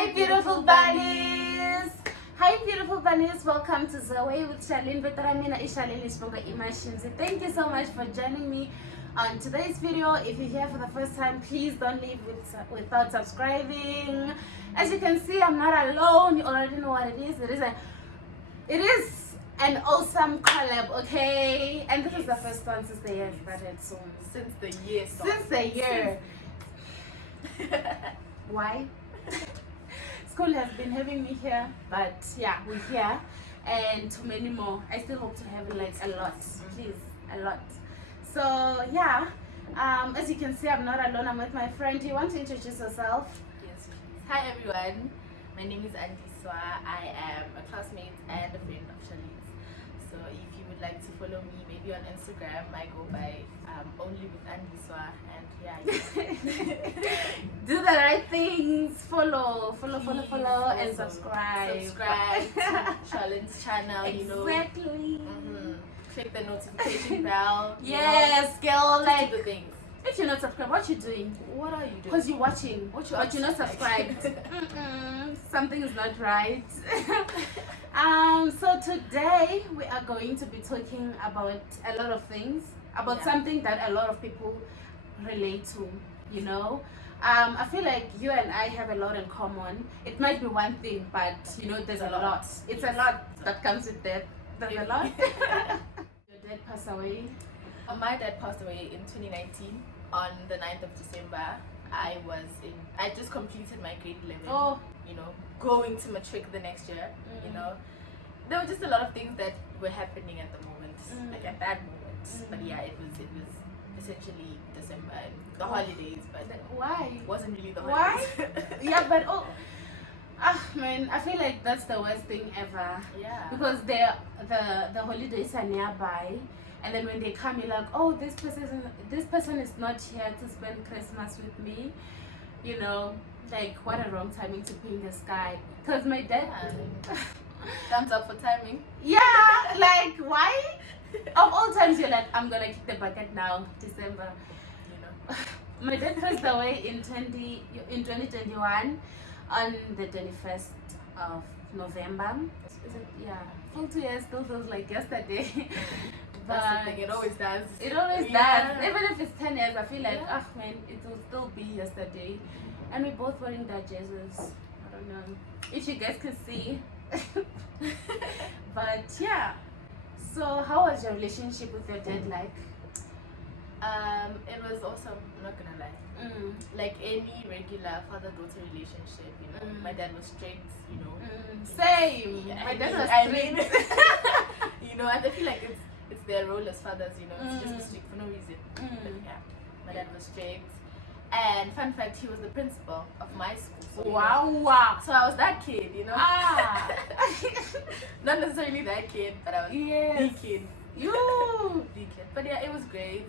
Hi beautiful bunnies! Hi beautiful bunnies, welcome to The Way with Charlene Veteramina Ishalene Isponga Imashinzi. Thank you so much for joining me on today's video. If you're here for the first time, please don't leave without subscribing. As you can see, I'm not alone. You already know what it is. It is an awesome collab, okay? And this is the first one since the year started soon. Since the year started. Since the year. Why? School has been having me here, but yeah, we're here, and too many more. I still hope to have like a lot, please, a lot. So yeah, as you can see, I'm not alone. I'm with my friend. Do you want to introduce yourself? Yes, please. Hi everyone, my name is Andiswa. I am a classmate and a friend of Charlene's. So if you would like to follow me, maybe on Instagram, I go by onlywithandiswa, and yeah. Do the right things. Follow, and subscribe. Subscribe to Charlene's channel. Exactly. Click the notification bell. Yes, girl. Like the things. If you're not subscribed, what you doing? What are you doing? Because you're watching, but you're not subscribed. Something is not right. So today we are going to be talking about a lot of things, about something that a lot of people relate to, you know. I feel like you and I have a lot in common. It might be one thing, but you know, there's a lot. It's a lot that comes with death. There's a lot. Your dad passed away. My dad passed away in 2019 on the 9th of December. I just completed my grade 11. Oh. You know, going to matric the next year. You know, there were just a lot of things that were happening at the moment, like at that moment. But yeah, it was essentially December and the holidays. But why? It wasn't really the holidays. Why? Yeah, but man, I feel like that's the worst thing ever. Yeah. Because the holidays are nearby, and then when they come, you're like, oh, this person is not here to spend Christmas with me. You know, like what a wrong timing to paint the sky. Because my dad. Thumbs up for timing. Yeah, like why? Of all times, you're like, I'm gonna kick the bucket now, December. You know. My dad passed away in 2021 on the 21st of November. Is it? Yeah. Full 2 years still feels like yesterday. That's the thing, it always does. It always does. Even if it's 10 years, I feel like, man, it will still be yesterday. And we're both wearing that jerseys. I don't know if you guys can see. But yeah. So how was your relationship with your dad like? It was awesome, I'm not gonna lie. Like any regular father-daughter relationship, you know. My dad was strict, you know. Same. Yeah, My dad was strict. You know, and I feel like it's their role as fathers, you know, to just be strict for no reason. But yeah, my dad was strict. And fun fact, he was the principal of my school. So, Wow. So I was that kid, you know. Not necessarily that kid, but I was the kid. The kid. But yeah, it was great.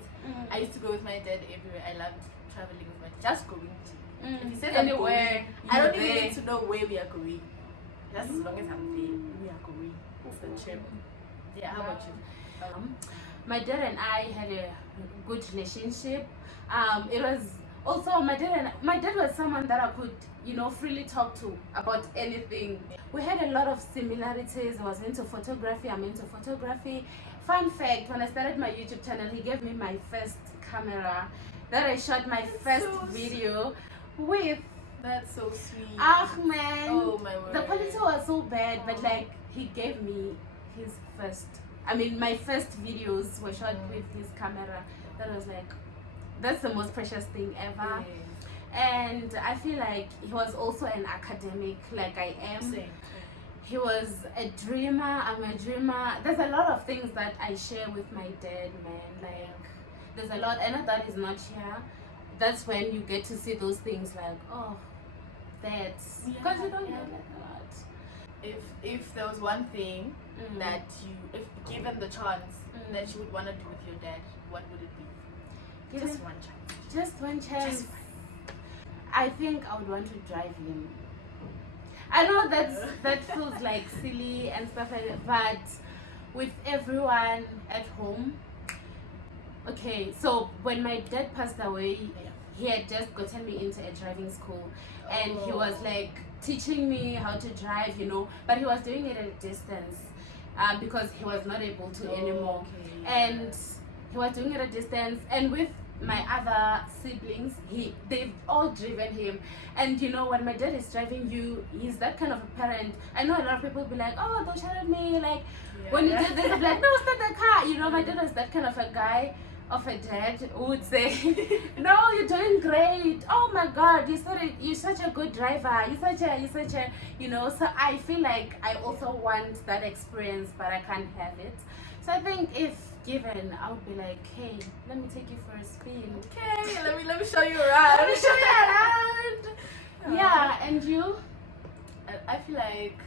I used to go with my dad everywhere. I loved traveling with my dad. Just going to. If he says anywhere, I don't even need to know where we are going. Just as long as I'm there, we are going. It's the trip. Yeah, how about you? My dad and I had a good relationship. It was also my dad was someone that I could, you know, freely talk to about anything. We had a lot of similarities. I was into photography. I'm into photography. Fun fact, when I started my YouTube channel, he gave me my first camera that I shot my first video with. That's so sweet. Man. Oh my word. The quality was so bad, but like he gave me his first. My first videos were shot with his camera. That was like, that's the most precious thing ever. And I feel like he was also an academic, like I am. Same. He was a dreamer. I'm a dreamer. There's a lot of things that I share with my dad, man. Like, there's a lot. I know that is not here. That's when you get to see those things like, oh, that's because you don't get like a lot. If there was one thing that you, if given the chance, that you would want to do with your dad, what would it be? Just one chance. Just one chance. I think I would want to drive him. I know that feels like silly and stuff like that, but with everyone at home. Okay, so when my dad passed away, he had just gotten me into a driving school, and he was like teaching me how to drive, you know, but he was doing it at a distance because he was not able to anymore. And he was doing it at a distance, and with my other siblings, they've all driven him. And you know, when my dad is driving you, he's that kind of a parent. I know a lot of people be like, oh, don't shout at me, like when you did this, I'm like, no, start the car, you know. My dad was that kind of a guy, of a dad who would say, no, you're doing great, oh my god, you're such a good driver, you're such a, you know. So I feel like I also want that experience, but I can't have it. So I think if given, I would be like, hey, let me take you for a spin. Okay, let me show you around. Let me show you around. Yeah, and you? I feel like,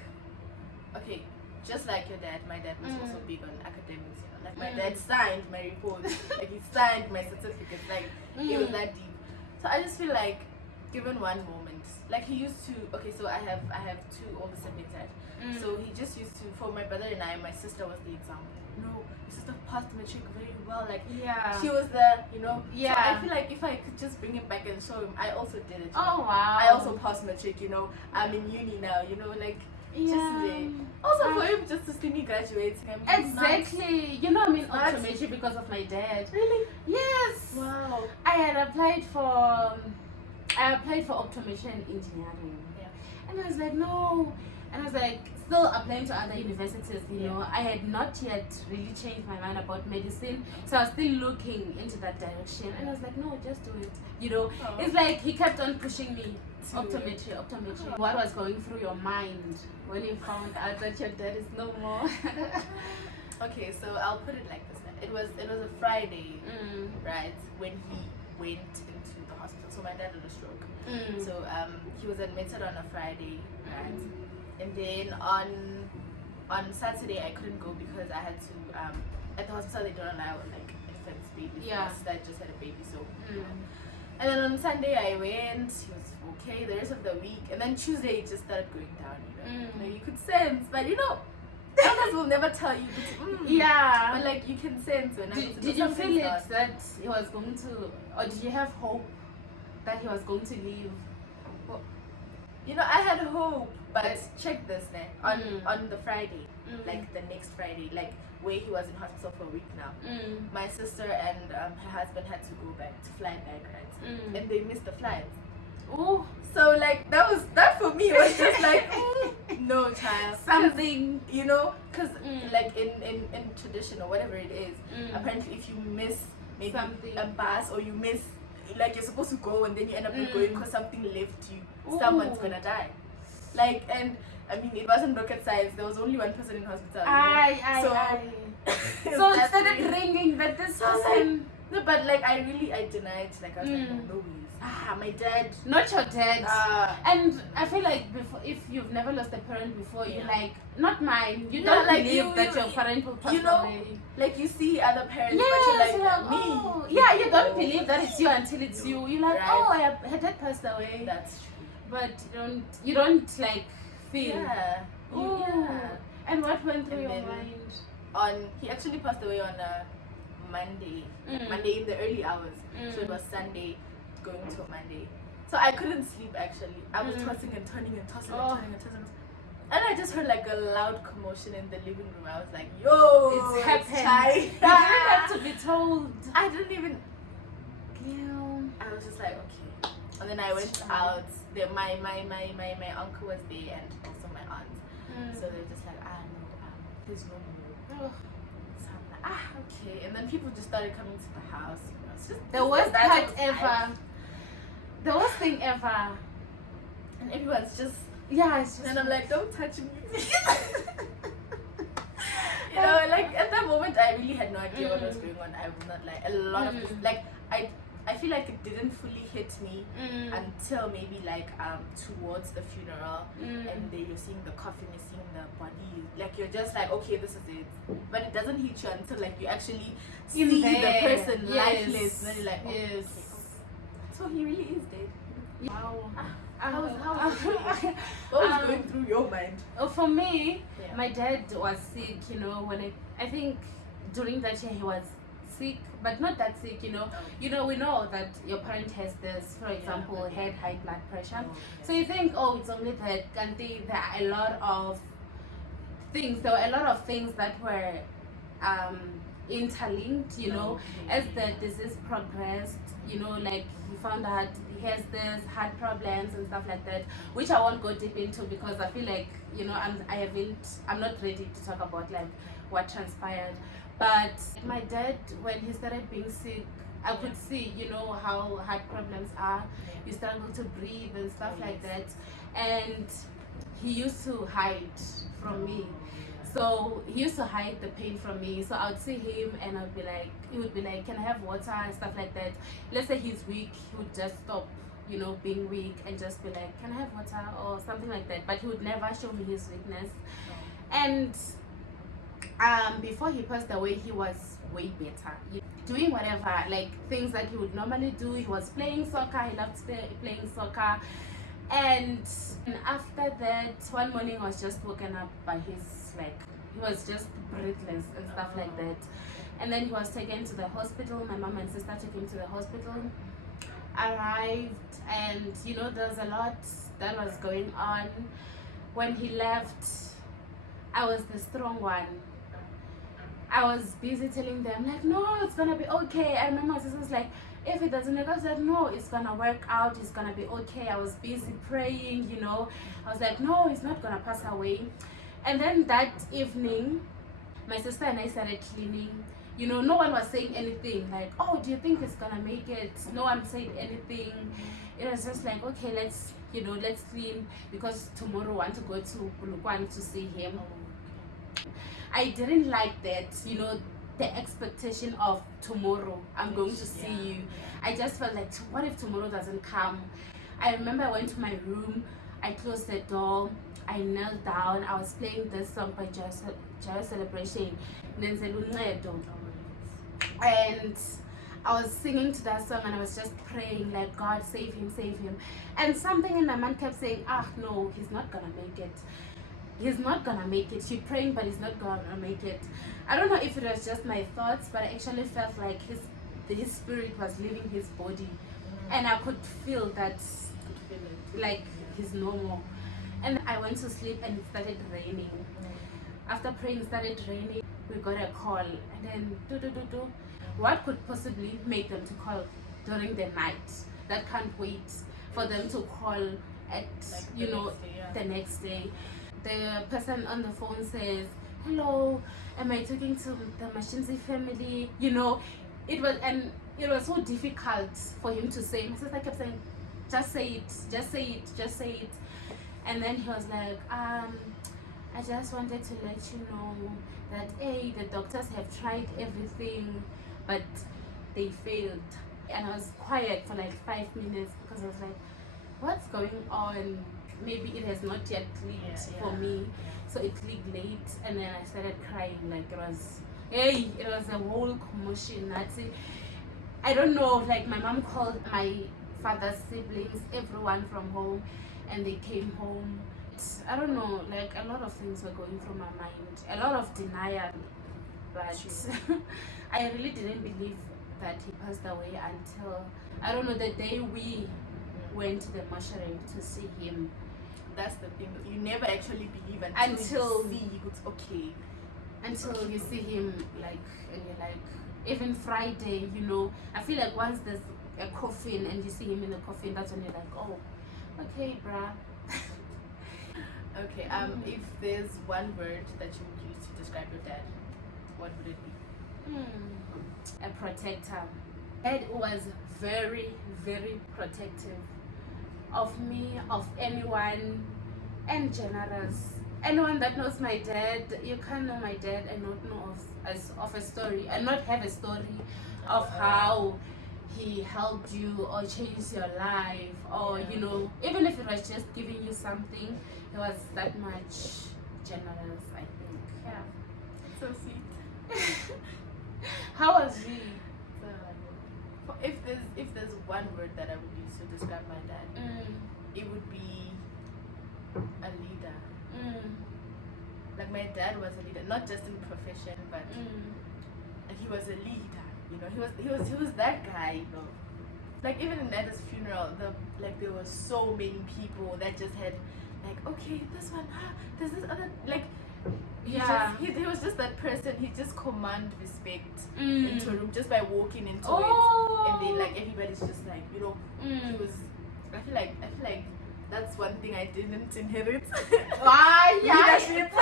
okay, just like your dad, my dad was also big on academics, you know. Like my dad signed my report, like he signed my certificate, like it was that deep. So I just feel like, given one moment, like he used to, okay, so I have two older siblings, right? So he just used to, for my brother and I, my sister was the example. No, your sister passed matric very well, like she was the, you know. So I feel like if I could just bring him back and show him, I also did it. Oh wow. I also passed matric, you know. I'm in uni now, you know, like also for him just to see me graduating. Exactly. You know, I'm in optometry because of my dad. Really? Yes. Wow. I had applied for optometry and engineering. Yeah. And I was like, no. And I was like, still applying to other universities, you know. I had not yet really changed my mind about medicine, so I was still looking into that direction. And I was like, no, just do it, you know. It's like he kept on pushing me, optometry. What was going through your mind when you found out that your dad is no more? Okay, so I'll put it like this. It was a Friday, right, when he went into the hospital. So my dad had a stroke. So he was admitted on a Friday, right? And then on Saturday I couldn't go because I had to at the hospital they don't allow like infants, babies. Yeah. So I just had a baby, so and then on Sunday I went, he was okay the rest of the week, and then Tuesday it just started going down, you know. Like, you could sense, but you know, others will never tell you, but like you can sense when did you feel it that he was going to, or did you have hope that he was going to leave? You know, I had hope, but check this, on the Friday, like the next Friday, like where he was in hospital for a week now, my sister and her husband had to go back, to fly back, right? And they missed the flight. Oh, so like that for me was just like, no child, something, you know, because like in tradition or whatever it is, apparently if you miss maybe something, a bus, or you miss, like you're supposed to go and then you end up not going because something left you, someone's gonna die. Like, and I mean, it wasn't rocket science. There was only one person in hospital. So it started ringing that this person. No, but like I denied. Like I was like, no ways. My dad. Not your dad. And I feel like if you've never lost a parent before, you're like, not mine. You don't like believe that your parent will pass away. Like you see other parents, yes, but you're like, me. Oh. Yeah, you don't believe that it's you until it's you. You're like, oh, her dad passed away. That's true. But you don't like feel. Yeah. And what went through your mind? He actually passed away on a Monday in the early hours. So it was Sunday going to Monday. So I couldn't sleep actually. I was tossing and turning and tossing and turning and tossing. And I just heard like a loud commotion in the living room. I was like, yo, it's happened. You didn't have to be told. I didn't even. I was just like, okay. And then I went out. My uncle was there and also my aunt. So they're just like, no, there's no more. So I'm like, okay. And then people just started coming to the house. You know, it's just the worst part ever. The worst thing ever. And everyone's just, it's just, and I'm like, don't touch me. You know, like at that moment I really had no idea what was going on. I will not lie. A lot of this, like I feel like it didn't fully hit me until maybe like towards the funeral, and then you're seeing the coffin, you're seeing the body, like you're just like, okay, this is it. But it doesn't hit you until like you actually see the person lifeless, and then you're like, oh, okay. So he really is dead. Wow. What was going through your mind? For me, my dad was sick, you know, when I think during that year he was sick, but not that sick, you know. You know, we know that your parent has this, for example, had high blood pressure. So you think, oh, it's only that. And there are a lot of things. There were a lot of things that were interlinked, you know, as the disease progressed. You know, like he found out he has this heart problems and stuff like that, which I won't go deep into because I feel like, you know, I'm not ready to talk about like what transpired. But my dad, when he started being sick, I could see, you know, how heart problems are. You struggle to breathe and stuff like that. And he used to hide from me. So he used to hide the pain from me. So I would see him and he would be like, can I have water and stuff like that. Let's say he's weak, he would just stop, you know, being weak and just be like, can I have water or something like that. But he would never show me his weakness. And before he passed away, he was way better, doing whatever, like things that he would normally do. He was playing soccer, he loved playing soccer. And after that, one morning I was just woken up by his, like, he was just breathless and stuff like that. And then he was taken to the hospital. My mom and sister took him to the hospital, arrived, and you know, there was a lot that was going on. When he left, I was the strong one. I was busy telling them, like, no, it's gonna be okay. I remember my sister was like, if it doesn't work, I was like, no, it's gonna work out, it's gonna be okay. I was busy praying, you know. I was like, no, it's not gonna pass away. And then that evening, my sister and I started cleaning. You know, no one was saying anything like, oh, do you think it's gonna make it? No one said anything. It was just like, okay, let's clean, because tomorrow I want to go to Bulukwan to see him. I didn't like that, you know, the expectation of tomorrow I'm going to see you. I just felt like, what if tomorrow doesn't come? I remember I went to my room, I closed the door, I knelt down, I was playing this song by Joy Celebration, and I was singing to that song and I was just praying like, God, save him, save him. And something in my mind kept saying, no, he's not gonna make it. He's not gonna make it. You're praying, but he's not gonna make it. I don't know if it was just my thoughts, but I actually felt like his spirit was leaving his body, and I could feel that, like, he's no more. And I went to sleep and it started raining. After praying, it started raining. We got a call, and then what could possibly make them to call during the night? That can't wait for them to call at, like, you know, the next day. The person on the phone says, hello, am I talking to the Mashinzi family? You know, it was so difficult for him to say. My sister kept saying, just say it, just say it, just say it. And then he was like, I just wanted to let you know that, hey, the doctors have tried everything, but they failed. And I was quiet for like 5 minutes because I was like, what's going on? Maybe it has not yet clicked for me. So it clicked late, and then I started crying. Like, it was a whole commotion. I don't know, like, my mom called my father's siblings, everyone from home, and they came home. I don't know, like, a lot of things were going through my mind, a lot of denial, but I really didn't believe that he passed away until, I don't know, the day we went to the mortuary to see him. That's the thing, you never actually believe until you see it's okay. Until you see him, like, and you're like, even Friday, you know, I feel like once there's a coffin and you see him in the coffin, that's when you're like, oh, okay, bruh. Okay, if there's one word that you would use to describe your dad, what would it be? A protector. Dad was very, very protective of me, of anyone, and generous. Anyone that knows my dad, you can't know my dad and not know of a story, and not have a story of how he helped you or changed your life, or you know, even if it was just giving you something, he was that much generous, I think. Yeah. So sweet. How was he? If there's one word that I would use to describe my dad, it would be a leader. Like, my dad was a leader, not just in profession, but like, he was a leader. You know, he was that guy. You know, like even at his funeral, there were so many people that just had like, okay, this one, there's this other, like. He was just that person. He just command respect into a room just by walking into it, and then like everybody's just like, you know, he was. I feel like that's one thing I didn't inherit. Why? Leadership.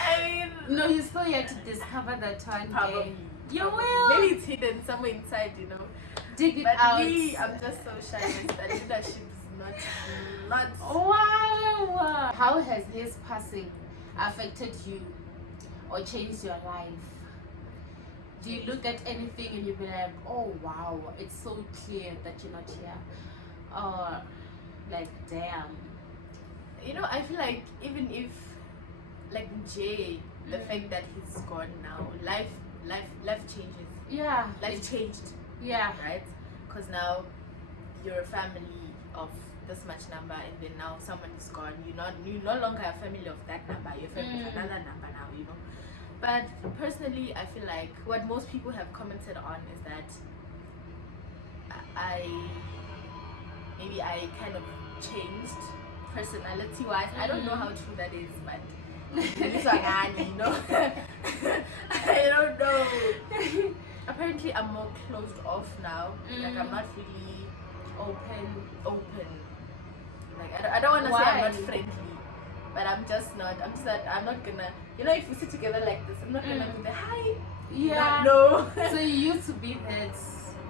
I mean, no, you still yet to discover that one probably. day. You will. Maybe it's hidden somewhere inside, you know. Dig it but out. Me, I'm just so shy that leadership is not. Wow. How has his passing affected you or changed your life? Do you look at anything and you be like, oh wow, it's so clear that you're not here? Or like, damn. You know, I feel like even if, like Jay, the fact that he's gone now, life changes. Yeah. Life changed. Yeah. Right? Because now you're a family of this much number, and then now someone is gone. You're no longer a family of that number. You're a family of another number now. You know. But personally, I feel like what most people have commented on is that I kind of changed personality-wise. I don't know how true that is, but you know, I don't know. Apparently, I'm more closed off now. Like I'm not really open. Like I don't want to say I'm not friendly, but I'm not gonna. You know, if we sit together like this, I'm not gonna be the hi. Yeah. No. So you used to be that.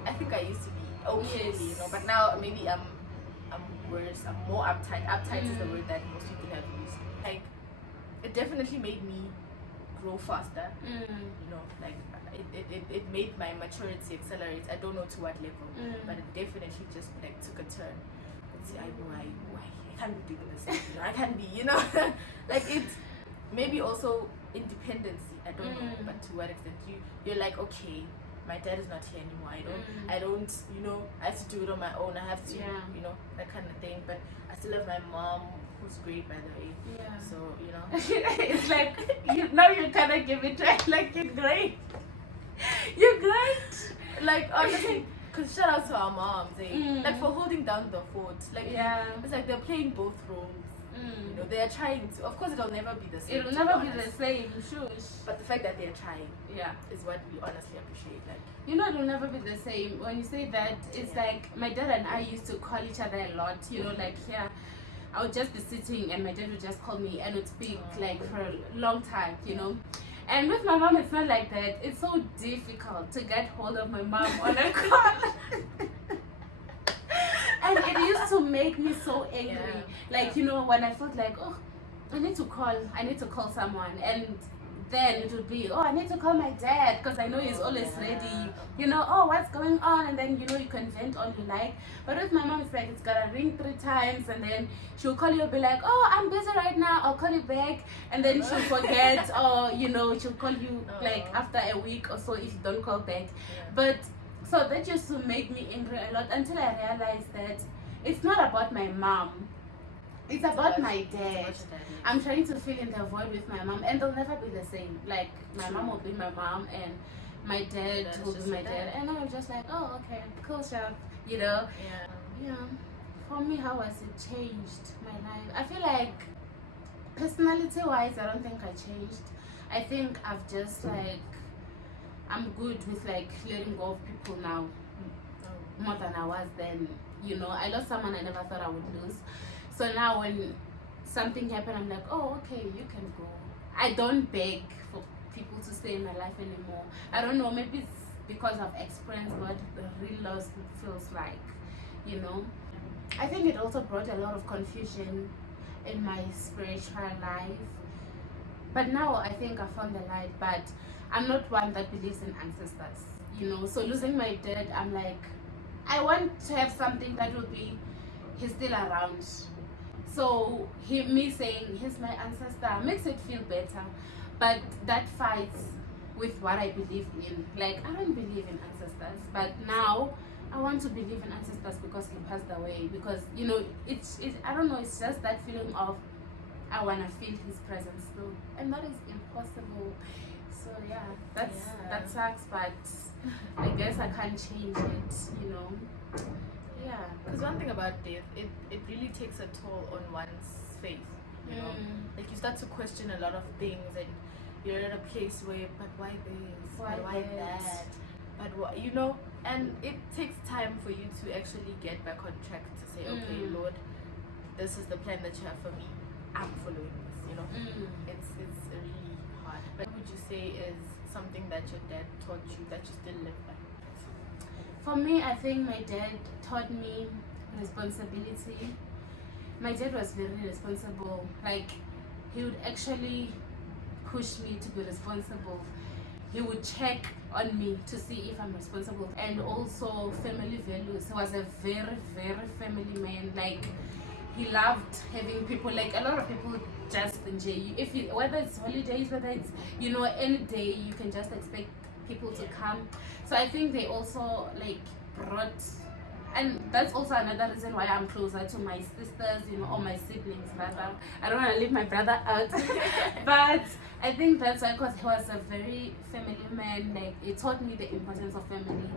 I think I used to be okay, yes. You know, but now maybe I'm worse. I'm more uptight. Uptight is the word that most people have used. Like, it definitely made me grow faster. You know, like it made my maturity accelerate. I don't know to what level, but it definitely just like took a turn. See, I can't be doing this. You know, I can't be. You know, like it's maybe also independency. I don't know, but to what extent you're like, okay, my dad is not here anymore. I don't, you know, I have to do it on my own. I have to, you know, that kind of thing. But I still have my mom, who's great, by the way. Yeah. So, you know, it's like you kind of give it like you're great. You're great. Like honestly, cause shout out to our moms, like for holding down the fort. Like it's like they're playing both roles. You know, they are trying to. Of course, it'll never be the same. It'll never be the same, sure. But the fact that they're trying, is what we honestly appreciate. Like, you know, it'll never be the same. When you say that, it's like my dad and I used to call each other a lot. You know, like I would just be sitting and my dad would just call me and would speak like for a long time. You know. And with my mom, it's not like that. It's so difficult to get hold of my mom on a call. And it used to make me so angry. Like, you know, when I felt like, oh, I need to call someone. And then it would be, oh, I need to call my dad because I know he's always ready. You know, oh, what's going on? And then, you know, you can vent all you like. But with my mom, it's like, it's gotta ring 3 times. And then she'll call you and be like, oh, I'm busy right now. I'll call you back. And then she'll forget. Or, you know, she'll call you like after a week or so if you don't call back. But so that used to make me angry a lot until I realized that it's not about my mom. It's about my dad. I'm trying to fill in the void with my mom, and they'll never be the same. Like, my mom will be my mom, and my dad will be my dad. And I'm just like, oh, okay, cool stuff, you know? Yeah. For me, how has it changed my life? I feel like, personality-wise, I don't think I changed. I think I've just, like, I'm good with, like, letting go of people now more than I was then. You know, I lost someone I never thought I would lose. So now when something happened, I'm like, oh, okay, you can go. I don't beg for people to stay in my life anymore. I don't know, maybe it's because I've experienced what the real loss feels like, you know. I think it also brought a lot of confusion in my spiritual life. But now I think I found the light, but I'm not one that believes in ancestors, you know. So losing my dad, I'm like, I want to have something that will be, he's still around. So me saying he's my ancestor makes it feel better, but that fights with what I believe in. Like, I don't believe in ancestors, but now I want to believe in ancestors because he passed away. Because, you know, it's I don't know, it's just that feeling of I want to feel his presence too, and that is impossible. So yeah, that sucks, but I guess I can't change it, you know. Yeah. Because one thing about death, it really takes a toll on one's faith, you know. Like you start to question a lot of things, and you're in a place where, but why this? Why that? But what, you know, and it takes time for you to actually get back on track to say, okay, Lord, this is the plan that you have for me. I'm following this, you know. It's really hard. But what would you say is something that your dad taught you that you still live by? For me, I think my dad taught me responsibility. My dad was very responsible. Like, he would actually push me to be responsible. He would check on me to see if I'm responsible. And also family values. He was a very, very family man. Like, he loved having people, like a lot of people just enjoy you. If you, whether it's holidays, whether it's, you know, any day, you can just expect people to come. So I think they also like brought, and that's also another reason why I'm closer to my sisters, you know, or my siblings rather. I don't want to leave my brother out. But I think that's why, because he was a very family man. Like, he taught me the importance of family.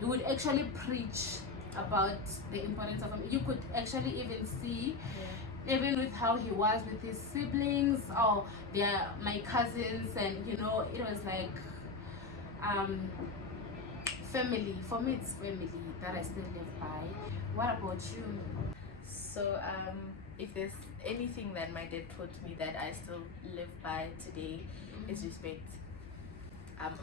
He would actually preach about the importance of family. You could actually even see, even with how he was with his siblings or my cousins, and you know, it was like family. For me, it's family that I still live by. What about you? So if there's anything that my dad taught me that I still live by today, is respect.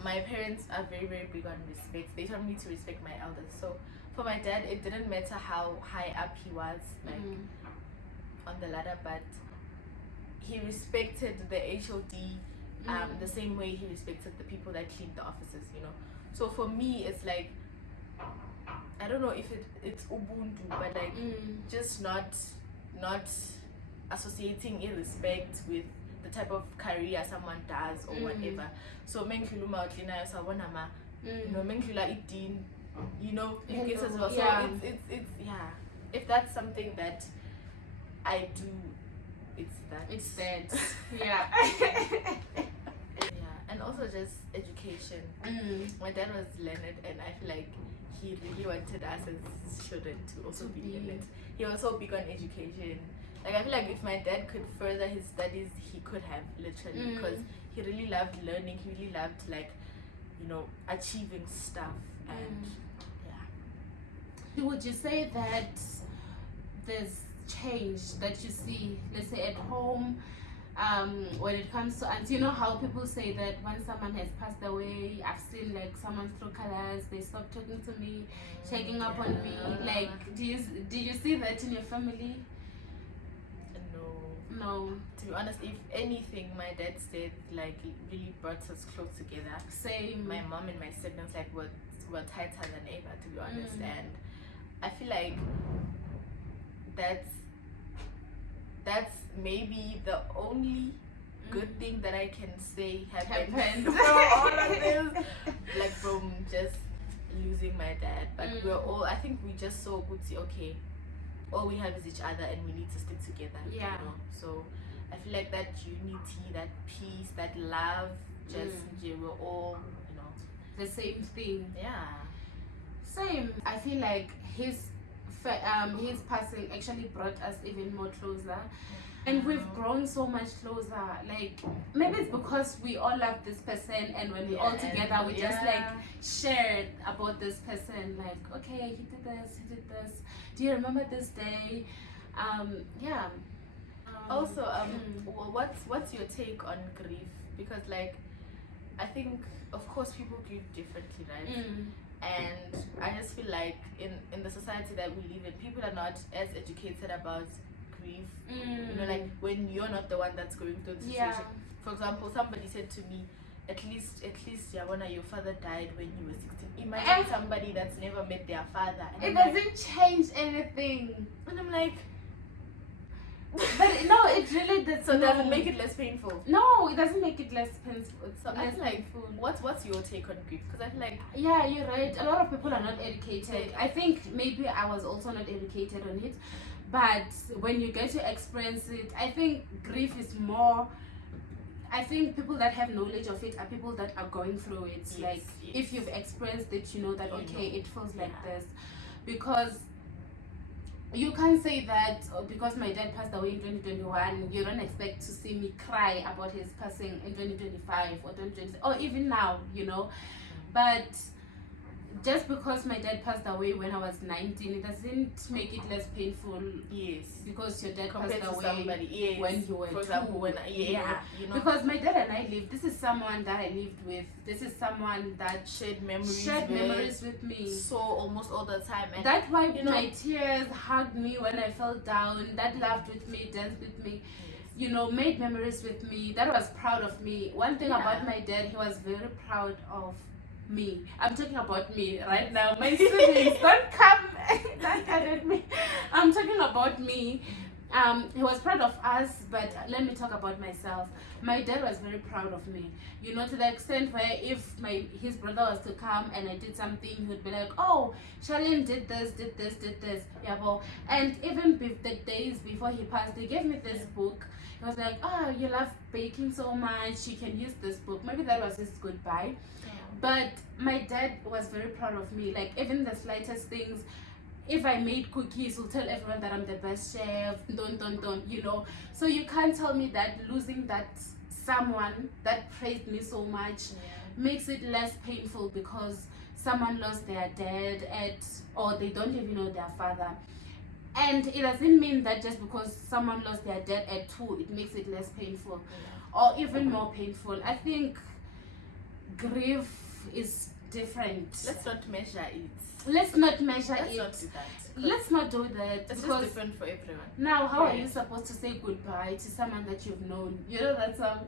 My parents are very, very big on respect. They taught me to respect my elders. So for my dad, it didn't matter how high up he was, like on the ladder, but he respected the HOD the same way he respected the people that cleaned the offices, you know. So for me, it's like, I don't know if it's Ubuntu, but like just not associating irrespect with the type of career someone does or whatever. So mengluma utlina sabona ma, you know, menglula idin, you know, you get as well. So it's if that's something that I do, it's that. Yeah. And also just education. My dad was learned, and I feel like he really wanted us as children to also be learned. He was so big on education. Like, I feel like if my dad could further his studies, he could have, literally, because he really loved learning. He really loved, like, you know, achieving stuff. And would you say that there's change that you see, let's say at home, when it comes to, and you know how people say that when someone has passed away, I've seen like someone through colors, they stop talking to me, checking up on me. Like, do you see that in your family? No. To be honest, if anything, my dad's death like really brought us close together. Same. My mom and my siblings like were tighter than ever, to be honest. And I feel like that's maybe the only good thing that I can say happened from all of this, like from just losing my dad. But we're all, I think we just so good to okay, all we have is each other, and we need to stick together. You know? So I feel like that unity, that peace, that love, just we're all, you know, the same thing. Same. I feel like his passing actually brought us even more closer, and we've grown so much closer. Like, maybe it's because we all love this person, and when we're all together, we just like shared about this person. Like, okay, he did this, he did this. Do you remember this day? Also, what's your take on grief? Because like, I think of course people grieve differently, right? And I just feel like in the society that we live in, people are not as educated about grief. You know, like when you're not the one that's going through the situation. For example, somebody said to me, at least Yabona, your father died when you were 16. Imagine somebody that's never met their father. And it doesn't change anything. And I'm like, but no, it really does. So does it make it less painful? No, it doesn't make it less painful. So I feel like, what's your take on grief? Because I feel like, yeah, you're right. A lot of people are not educated. I think maybe I was also not educated on it, but when you get to experience it, I think grief is more. I think people that have knowledge of it are people that are going through it. Yes, Like yes. if you've experienced it, you know that You okay, know. it feels like this. Because you can't say that because my dad passed away in 2021, you don't expect to see me cry about his passing in 2025 or 2020 or even now, you know. But just because my dad passed away when I was 19, it doesn't make it less painful. Yes. Because your dad Compared passed to away somebody, yes. when you were For example, two. when you know, Because my dad and I lived. This is someone that I lived with. This is someone that shared memories with me. So almost all the time. And That wiped my tears, hugged me when I fell down. That laughed with me, danced with me. You know, made memories with me. That was proud of me. One thing about my dad, he was very proud of me. I'm talking about me right now. My siblings, don't come at me. I'm talking about me. He was proud of us, but let me talk about myself. My dad was very proud of me, you know, to the extent where if his brother was to come and I did something, he would be like, oh, Charlene did this, yeah, well. And even the days before he passed, they gave me this book. He was like, oh, you love baking so much, you can use this book. Maybe that was his goodbye. But my dad was very proud of me. Like even the slightest things, if I made cookies, he'll tell everyone that I'm the best chef, don't, you know. So you can't tell me that losing that someone that praised me so much makes it less painful because someone lost their dad or they don't even know their father. And it doesn't mean that just because someone lost their dad at 2, it makes it less painful or even more painful. I think grief is different. Let's not measure it. Let's not measure it. Not do that. Let's not do that. It's just different for everyone. Now, how are you supposed to say goodbye to someone that you've known? You know that song?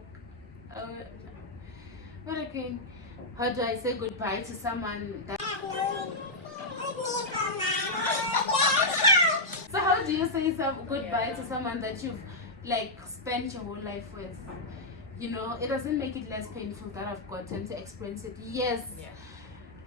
What again? How do I say goodbye to someone that... So how do you say goodbye to someone that you've like spent your whole life with? You know, it doesn't make it less painful that I've gotten to experience it. Yes,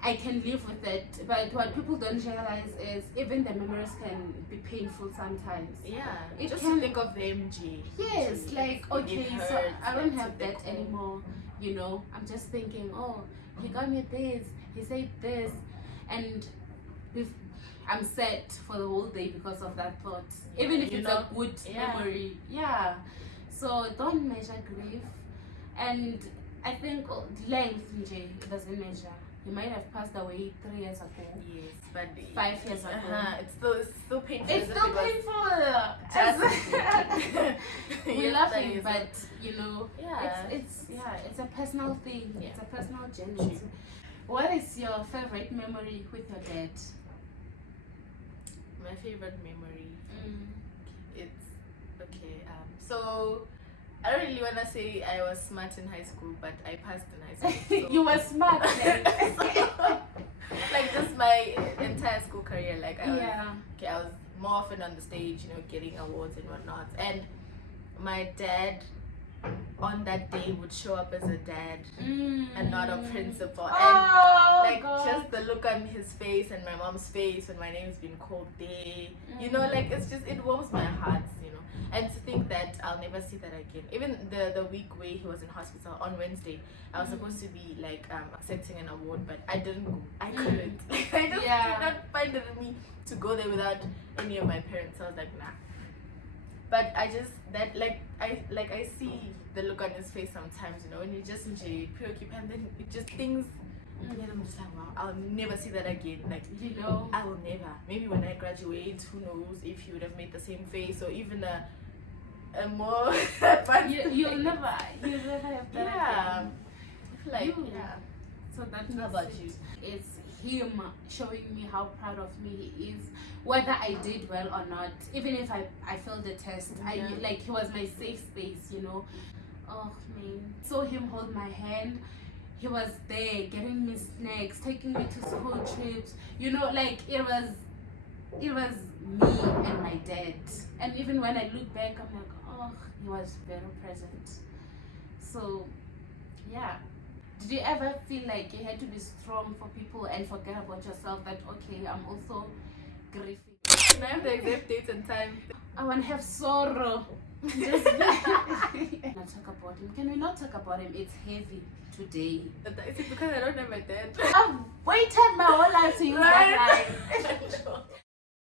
I can live with it, but what people don't realize is even the memories can be painful sometimes. Yeah, it just can think of the MG. Yes, like okay, hurts, so I don't have that anymore. You know, I'm just thinking, oh, he got me this, he said this, and I'm sad for the whole day because of that thought. Even if it's a good memory, So don't measure grief, and I think length, it doesn't measure. He might have passed away 3 years ago. Yes, but 5 years ago. It's still painful. It's still painful. We're laughing, but you know, it's a personal thing. Yeah. It's a personal journey. What is your favorite memory with your dad? My favorite memory. It's okay. So I don't really wanna say I was smart in high school, but I passed in high school. So. You were smart then. Like just my entire school career, like I was more often on the stage, you know, getting awards and whatnot. And my dad on that day would show up as a dad and not a principal. And just the look on his face and my mom's face when my name's been called there, you know, like it warms my heart, you know. And to think that I'll never see that again. Even the week where he was in hospital on Wednesday, I was supposed to be like accepting an award, but I didn't go. I couldn't. I just did not find it in me to go there without any of my parents. So I was like, nah. But I just I see the look on his face sometimes, you know, and he just preoccupied, and then it just things. And then I'm just like, wow, I'll never see that again. Like, you know, I will never. Maybe when I graduate, who knows if he would have made the same face or even a more you'll never have that again. Like So that's how about you? It's him showing me how proud of me he is, whether I did well or not. Even if I failed the test, like he was my safe space, you know. Oh man, saw him hold my hand. He was there getting me snacks, taking me to school trips, you know, like it was me and my dad. And even when I look back, I'm like, oh, he was very present. So yeah, did you ever feel like you had to be strong for people and forget about yourself, that okay, I'm also grieving? Can I have the exact date and time? I want to have sorrow. Just not talk about him. Can we not talk about him? It's heavy today. Is it because I don't have my dad? I've waited my whole life to use that line.